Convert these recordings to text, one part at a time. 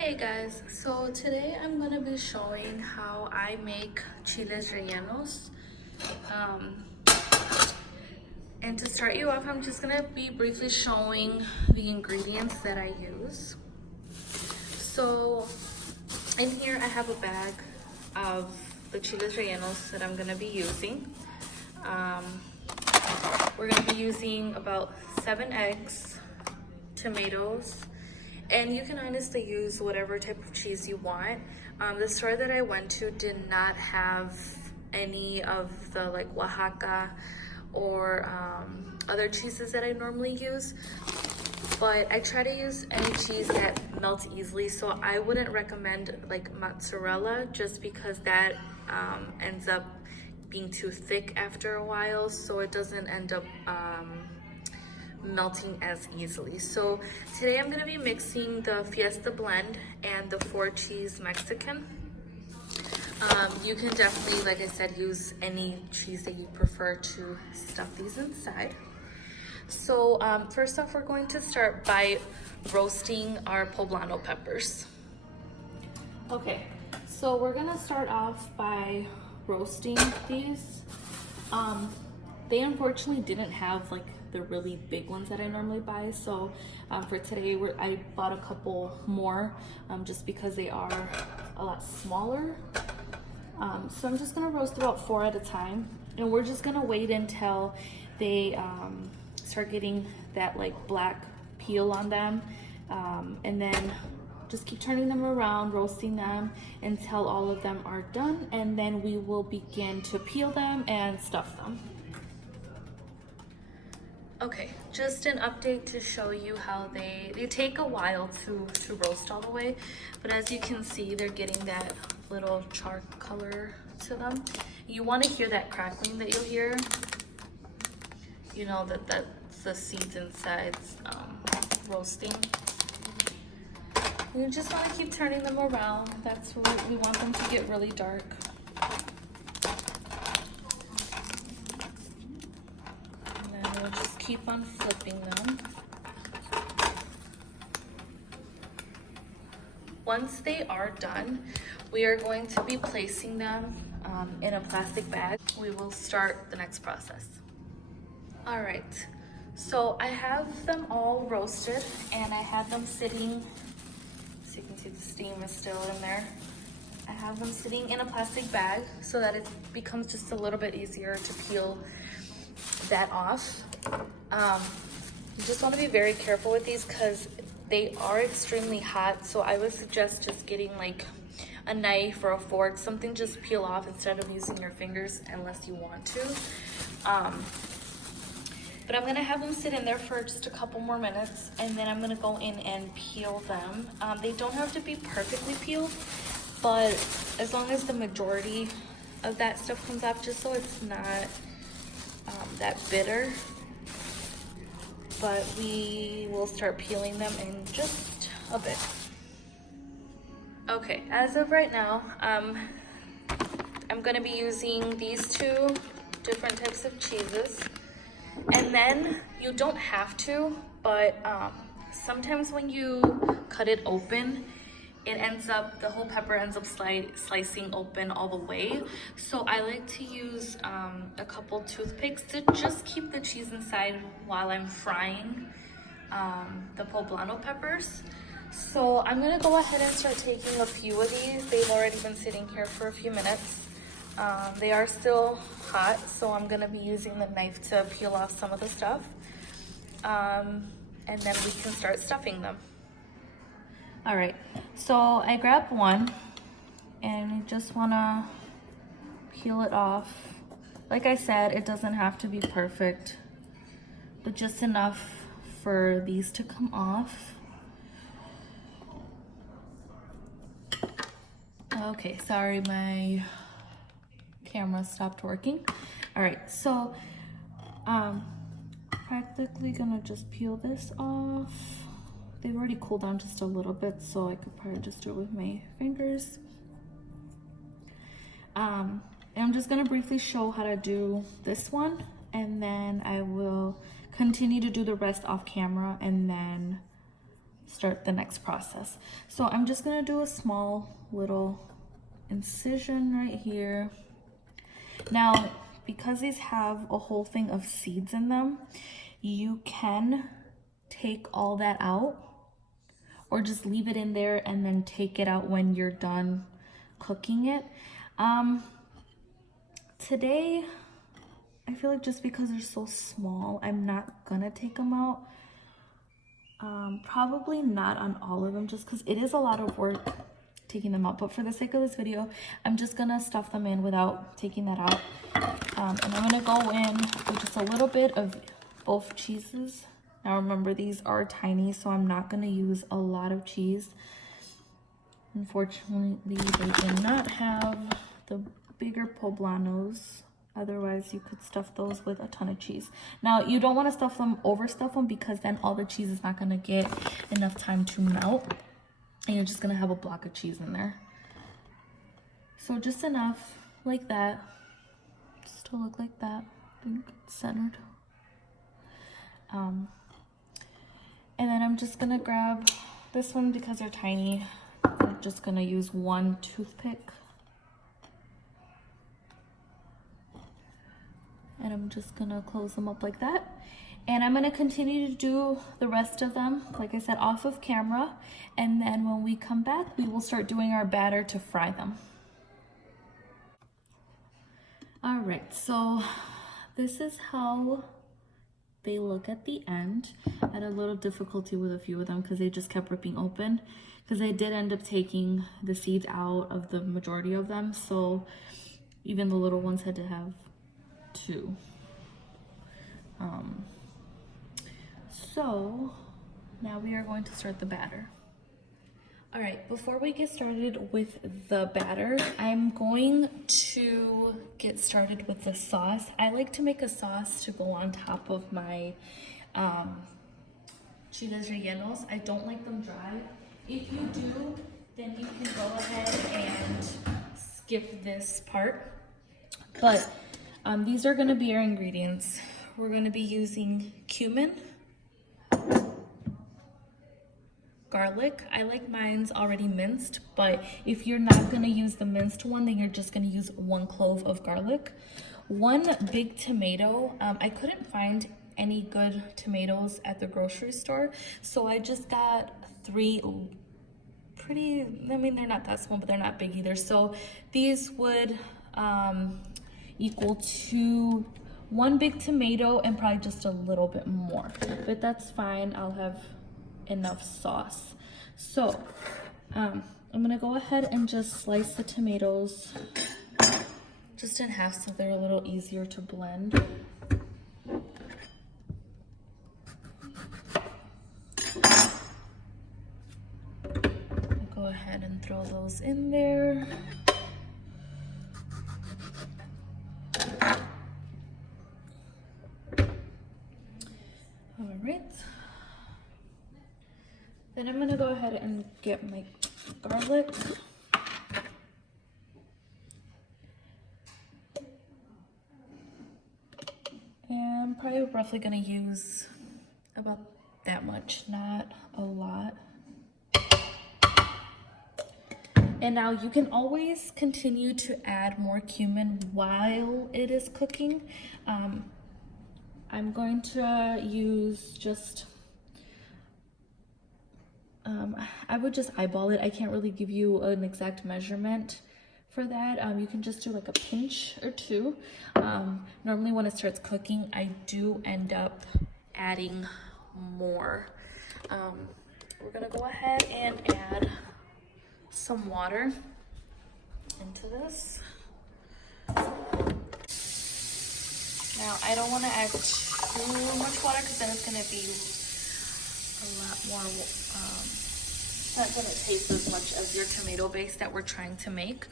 Hey guys, so today I'm going to be showing how I make chiles rellenos. Um, and to start you off, I'm just going to be briefly showing the ingredients that I use. So in here I have a bag of the chiles rellenos that I'm going to be using. We're going to be using about 7 eggs, tomatoes, and you can honestly use whatever type of cheese you want. The store that I went to did not have any of the like Oaxaca or other cheeses that I normally use, but I try to use any cheese that melts easily. So I wouldn't recommend like mozzarella just because that ends up being too thick after a while, so it doesn't end up melting as easily. So today I'm going to be mixing the Fiesta blend and the 4-cheese Mexican. You can definitely, like I said, use any cheese that you prefer to stuff these inside. So first off, we're going to start by roasting our poblano peppers. Okay, so we're gonna start off by roasting these. They unfortunately didn't have like the really big ones that I normally buy, so for today I bought a couple more just because they are a lot smaller. So I'm just gonna roast about 4 at a time, and we're just gonna wait until they start getting that like black peel on them, and then just keep turning them around, roasting them until all of them are done, and then we will begin to peel them and stuff them. Okay, just an update to show you how they take a while to roast all the way, but as you can see, they're getting that little char color to them. You want to hear that crackling that you'll hear. You know that's the seeds inside roasting. You just want to keep turning them around. That's what we want them to get really dark. And then we'll just keep on flipping them. Once they are done, we are going to be placing them in a plastic bag. We will start the next process. All right, so I have them all roasted and I have them sitting. So you can see the steam is still in there. I have them sitting in a plastic bag so that it becomes just a little bit easier to peel that off. You just want to be very careful with these because they are extremely hot, so I would suggest just getting like a knife or a fork, something just peel off instead of using your fingers unless you want to. But I'm gonna have them sit in there for just a couple more minutes, and then I'm gonna go in and peel them. They don't have to be perfectly peeled, but as long as the majority of that stuff comes off, just so it's not that bitter. But we will start peeling them in just a bit. Okay, as of right now, I'm gonna be using these 2 different types of cheeses. And then you don't have to, but sometimes when you cut it open, the whole pepper ends up slicing open all the way. So I like to use a couple toothpicks to just keep the cheese inside while I'm frying the poblano peppers. So I'm gonna go ahead and start taking a few of these. They've already been sitting here for a few minutes. They are still hot, so I'm gonna be using the knife to peel off some of the stuff. And then we can start stuffing them. All right, so I grabbed one and you just wanna peel it off. Like I said, it doesn't have to be perfect, but just enough for these to come off. Okay, sorry, my camera stopped working. All right, so practically gonna just peel this off. They've already cooled down just a little bit, so I could probably just do it with my fingers. And I'm just gonna briefly show how to do this one, and then I will continue to do the rest off camera and then start the next process. So I'm just gonna do a small little incision right here. Now, because these have a whole thing of seeds in them, you can take all that out or just leave it in there and then take it out when you're done cooking it. Today, I feel like just because they're so small, I'm not gonna take them out. Probably not on all of them, just because it is a lot of work taking them out. But for the sake of this video, I'm just gonna stuff them in without taking that out. And I'm gonna go in with just a little bit of both cheeses. Now remember, these are tiny, so I'm not gonna use a lot of cheese. Unfortunately, they do not have the bigger poblanos. Otherwise, you could stuff those with a ton of cheese. Now, you don't want to stuff them, overstuff them, because then all the cheese is not going to get enough time to melt. And you're just going to have a block of cheese in there. So just enough, like that. Just to look like that. I think it's centered. And then I'm just going to grab this one because they're tiny. I'm just going to use one toothpick. And I'm just gonna close them up like that. And I'm gonna continue to do the rest of them, like I said, off of camera. And then when we come back, we will start doing our batter to fry them. All right, so this is how they look at the end. I had a little difficulty with a few of them because they just kept ripping open, because I did end up taking the seeds out of the majority of them. So even the little ones had to have two. So now we are going to start the batter. All right, before we get started with the batter, I'm going to get started with the sauce. I like to make a sauce to go on top of my chiles rellenos. I don't like them dry. If you do, then you can go ahead and skip this part. But these are gonna be our ingredients. We're gonna be using cumin, garlic. I like mine's already minced, but if you're not gonna use the minced one, then you're just gonna use 1 clove of garlic. 1 big tomato. I couldn't find any good tomatoes at the grocery store, so I just got 3 pretty, I mean, they're not that small, but they're not big either. So these would equal to 1 big tomato and probably just a little bit more, but that's fine. I'll have enough sauce. So I'm gonna go ahead and just slice the tomatoes just in half so they're a little easier to blend. Go ahead and throw those in there. All right. Then I'm gonna go ahead and get my garlic. And I'm probably roughly gonna use about that much, not a lot. And now you can always continue to add more cumin while it is cooking. I'm going to use just, I would just eyeball it. I can't really give you an exact measurement for that. You can just do like a pinch or 2. Normally when it starts cooking, I do end up adding more. We're gonna go ahead and add some water into this. Now I don't want to add too much water because then it's going to be a lot more, it's not going to taste as much as your tomato base that we're trying to make.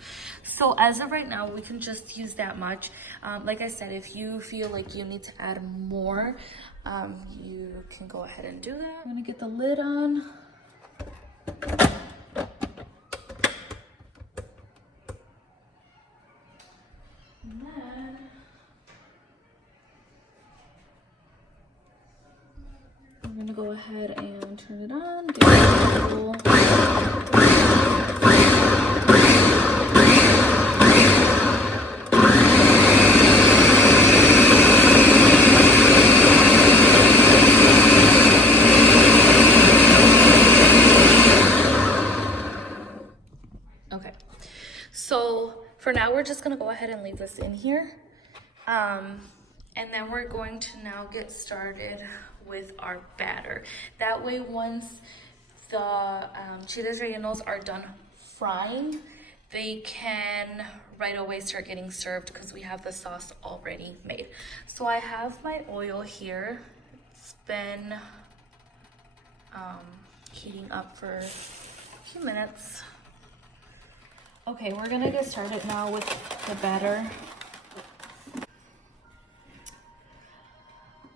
So as of right now, we can just use that much. Like I said, if you feel like you need to add more, you can go ahead and do that. I'm going to get the lid on. gonna go ahead and turn it on. Give it a little... Okay, so for now we're just gonna go ahead and leave this in here. And then we're going to now get started with our batter. That way, once the chiles rellenos are done frying, they can right away start getting served because we have the sauce already made. So I have my oil here. It's been heating up for a few minutes. Okay, we're gonna get started now with the batter.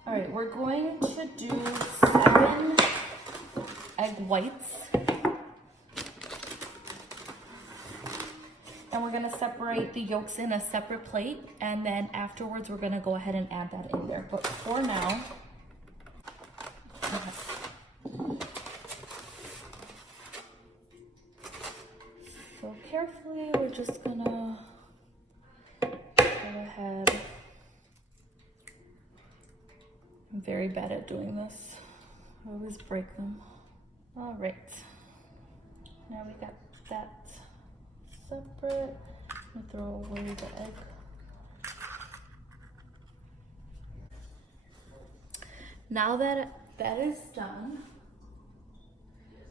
All right, we're going to do 7 egg whites. And we're gonna separate the yolks in a separate plate, and then afterwards we're gonna go ahead and add that in there. But for now, so carefully, we're just gonna go ahead. I'm very bad at doing this. I always break them. All right. Now we got that separate. I'm gonna throw away the egg. Now that that is done,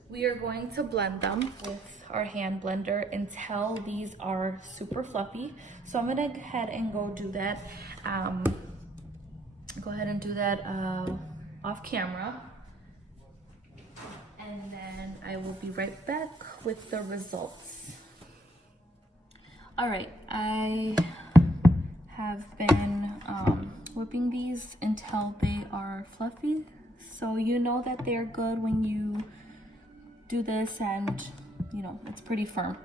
we are going to blend them with our hand blender until these are super fluffy. So I'm gonna go ahead and go do that. Go ahead and do that off camera, and then I will be right back with the results. All right, I have been whipping these until they are fluffy, so you know that they're good when you do this, and you know it's pretty firm,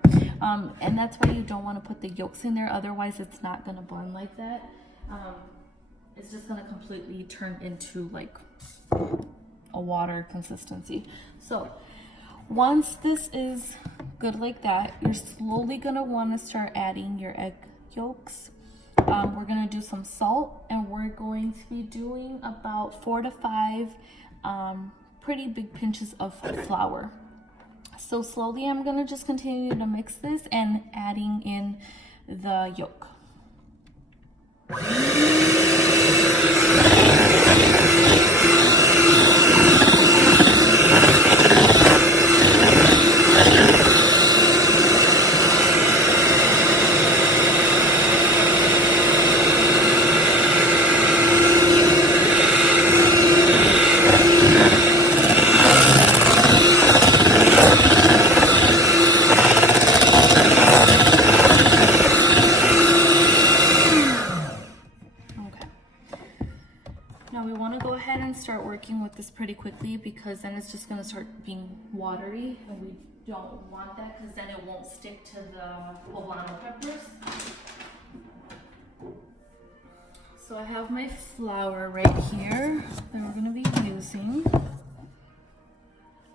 and that's why you don't want to put the yolks in there, otherwise it's not going to blend like that. It's just gonna completely turn into like a water consistency. So once this is good like that, you're slowly gonna wanna start adding your egg yolks. We're gonna do some salt, and we're going to be doing about 4 to 5 pretty big pinches of flour. So slowly I'm gonna just continue to mix this and adding in the yolk. Start working with this pretty quickly, because then it's just going to start being watery, and we don't want that because then it won't stick to the poblano peppers. So I have my flour right here that we're going to be using,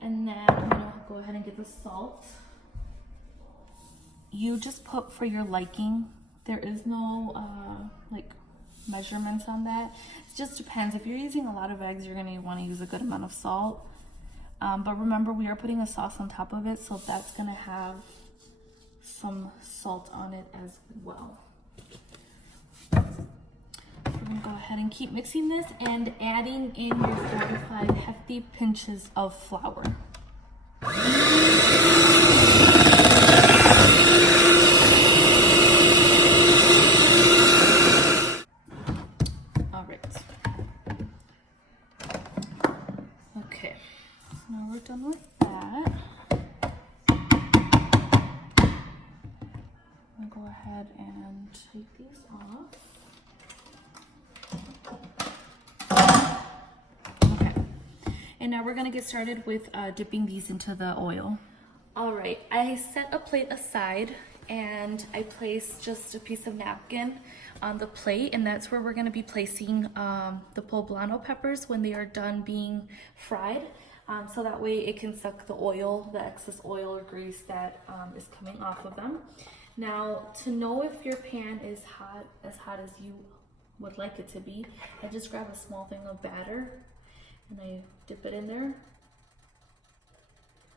and then I'm going to go ahead and get the salt. You just put for your liking. There is no like measurements on that. It just depends. If you're using a lot of eggs, you're going to want to use a good amount of salt, but remember, we are putting a sauce on top of it, so that's going to have some salt on it as well. We're going to go ahead and keep mixing this and adding in your 4 to 5 hefty pinches of flour. Done with that. I'm gonna go ahead and take these off. Okay, and now we're gonna get started with dipping these into the oil. All right, I set a plate aside, and I placed just a piece of napkin on the plate, and that's where we're gonna be placing the poblano peppers when they are done being fried. So that way it can suck the oil, the excess oil or grease that is coming off of them. Now, to know if your pan is as hot as you would like it to be, I just grab a small thing of batter and I dip it in there.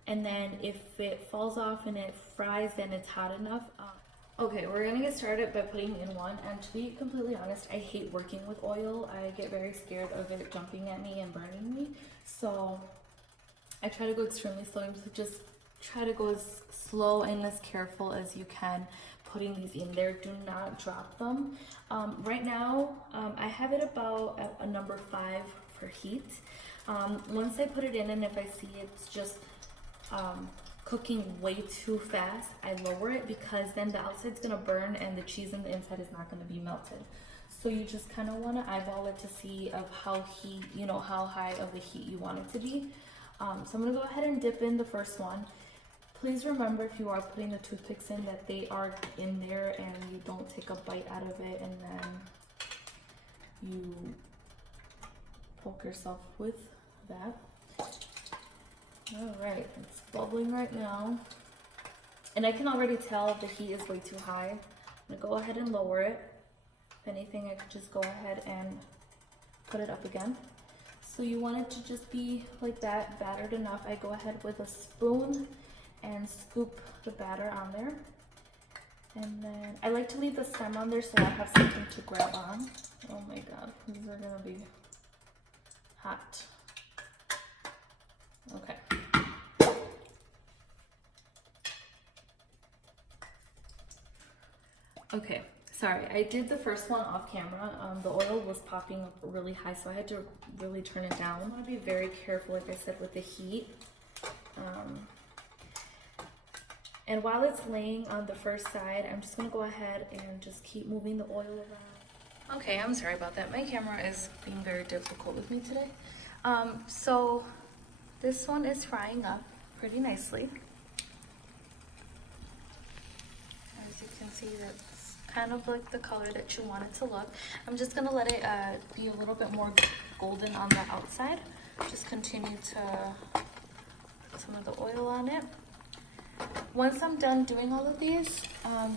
And then if it falls off and it fries, then it's hot enough. Okay, we're gonna get started by putting in one. And to be completely honest, I hate working with oil. I get very scared of it jumping at me and burning me. So I try to go extremely slow. So just try to go as slow and as careful as you can putting these in there. Do not drop them. Right now, I have it about at a number 5 for heat. Once I put it in and if I see it's just cooking way too fast, I lower it because then the outside's gonna burn and the cheese on the inside is not gonna be melted. So you just kind of want to eyeball it to see of how how high of the heat you want it to be. So I'm gonna go ahead and dip in the first one. Please remember, if you are putting the toothpicks in, that they are in there and you don't take a bite out of it and then you poke yourself with that. All right, it's bubbling right now. And I can already tell the heat is way too high. I'm gonna go ahead and lower it. If anything, I could just go ahead and put it up again. So you want it to just be like that, battered enough. I go ahead with a spoon and scoop the batter on there. And then I like to leave the stem on there so I have something to grab on. Oh my God, these are gonna be hot. Okay. Okay, sorry, I did the first one off camera. The oil was popping up really high, so I had to really turn it down. I want to be very careful, like I said, with the heat. And while it's laying on the first side, I'm just gonna go ahead and just keep moving the oil around. Okay, I'm sorry about that. My camera is being very difficult with me today. So this one is frying up pretty nicely. As you can see, that's kind of like the color that you want it to look. I'm just gonna let it be a little bit more golden on the outside. Just continue to put some of the oil on it. Once I'm done doing all of these,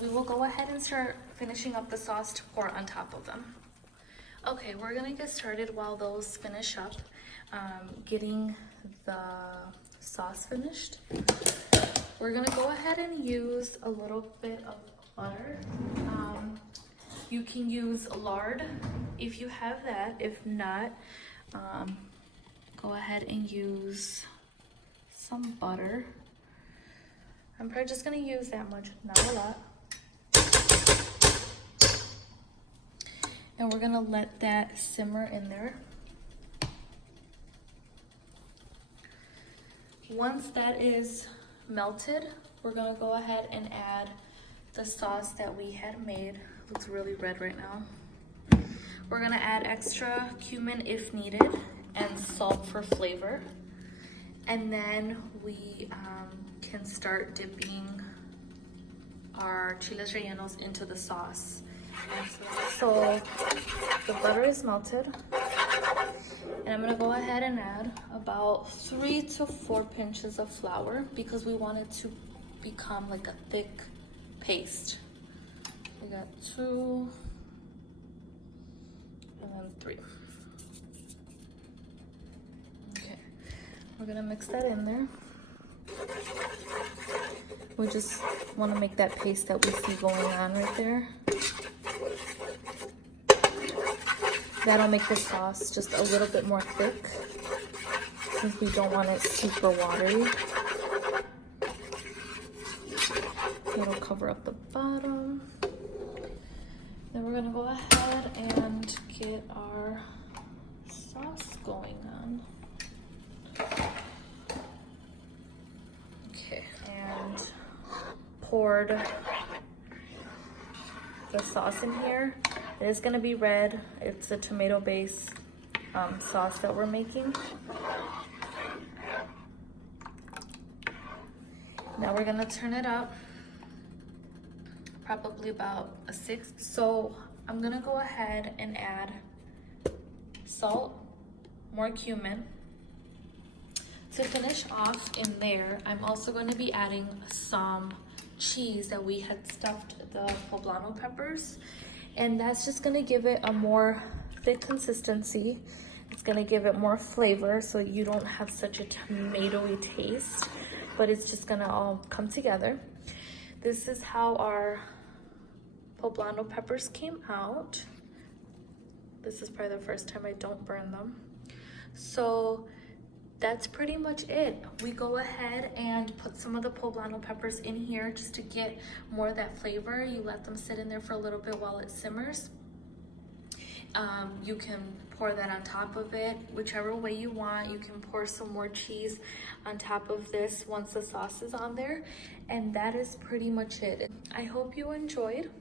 we will go ahead and start finishing up the sauce to pour on top of them. Okay, we're gonna get started while those finish up, getting the sauce finished. We're gonna go ahead and use a little bit of butter. You can use lard if you have that. If not, go ahead and use some butter. I'm probably just gonna use that much, not a lot. And we're gonna let that simmer in there. Once that is melted, we're gonna go ahead and add the sauce that we had made. Looks really red right now. We're gonna add extra cumin if needed and salt for flavor. And then we can start dipping our chiles rellenos into the sauce. So the butter is melted, and I'm gonna go ahead and add about 3 to 4 pinches of flour because we want it to become like a thick paste. We got 2 and then 3. Okay, we're gonna mix that in there. We just want to make that paste that we see going on right there. That'll make the sauce just a little bit more thick since we don't want it super watery. It'll cover up the bottom. Then we're gonna go ahead and get our sauce going on. Okay, and poured the sauce in here. It is gonna be red. It's a tomato-based sauce that we're making. Now we're gonna turn it up. probably about a 6. So I'm gonna go ahead and add salt, more cumin. To finish off in there, I'm also going to be adding some cheese that we had stuffed the poblano peppers, and that's just going to give it a more thick consistency. It's going to give it more flavor so you don't have such a tomatoey taste, but it's just going to all come together. This is how our poblano peppers came out. This is probably the first time I don't burn them. So that's pretty much it. We go ahead and put some of the poblano peppers in here just to get more of that flavor. You let them sit in there for a little bit while it simmers. You can pour that on top of it, whichever way you want. You can pour some more cheese on top of this once the sauce is on there. And that is pretty much it. I hope you enjoyed.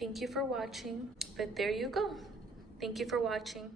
Thank you for watching. But there you go. Thank you for watching.